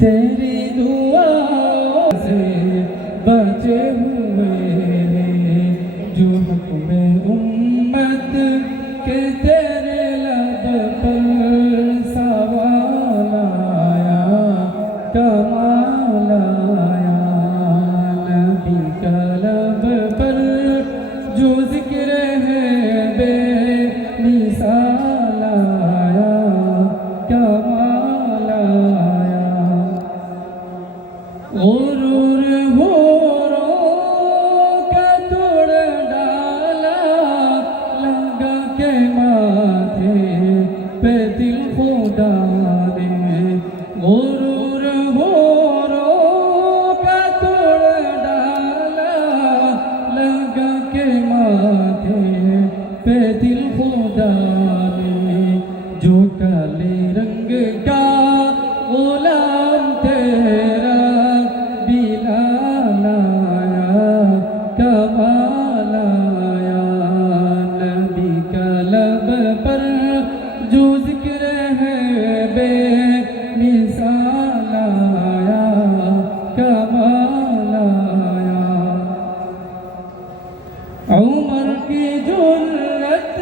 तेरी दुआओं से बचे हुए हैं जो हुक्म उम्मत के तेरे लब पर सवाल आया कमाल आया नबी का लब पर जो जिक्र है बेमिसाल आया कमाल आया गुरूर होरों का तोड़ डाला लगा के माथे पे दिल खुदा ने गुरूर होरों का तोड़ डाला लगा के माथे पे दिल खुदा ने जो काले रंग का गुलाम तेरा बिलाल आया कमाल आया नबी का लब पर जो जिक्र है बेमिसाल आया कमाल आया उमर की जुर्रत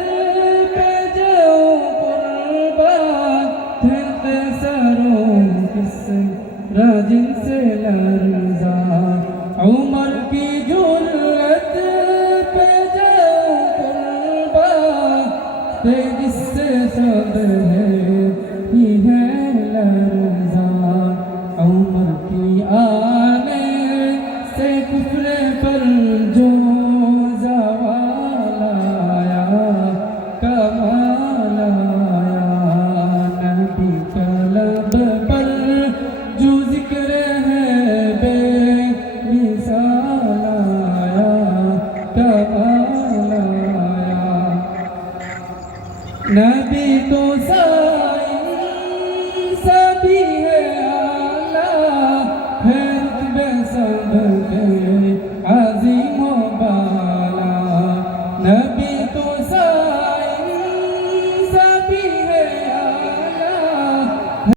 पे जाओ कुर्बान थे सरों किस राजिन से लर्जा उमर की जुर्रत पे जाओ कुर्बान थे जिससे सब है ही है लर्जा उमर की आने से कुफर पर जो ज़वाल आया कमाल आया नबी का लब पर जो जिक्र है बेमिसाल आया कमाल आया नबी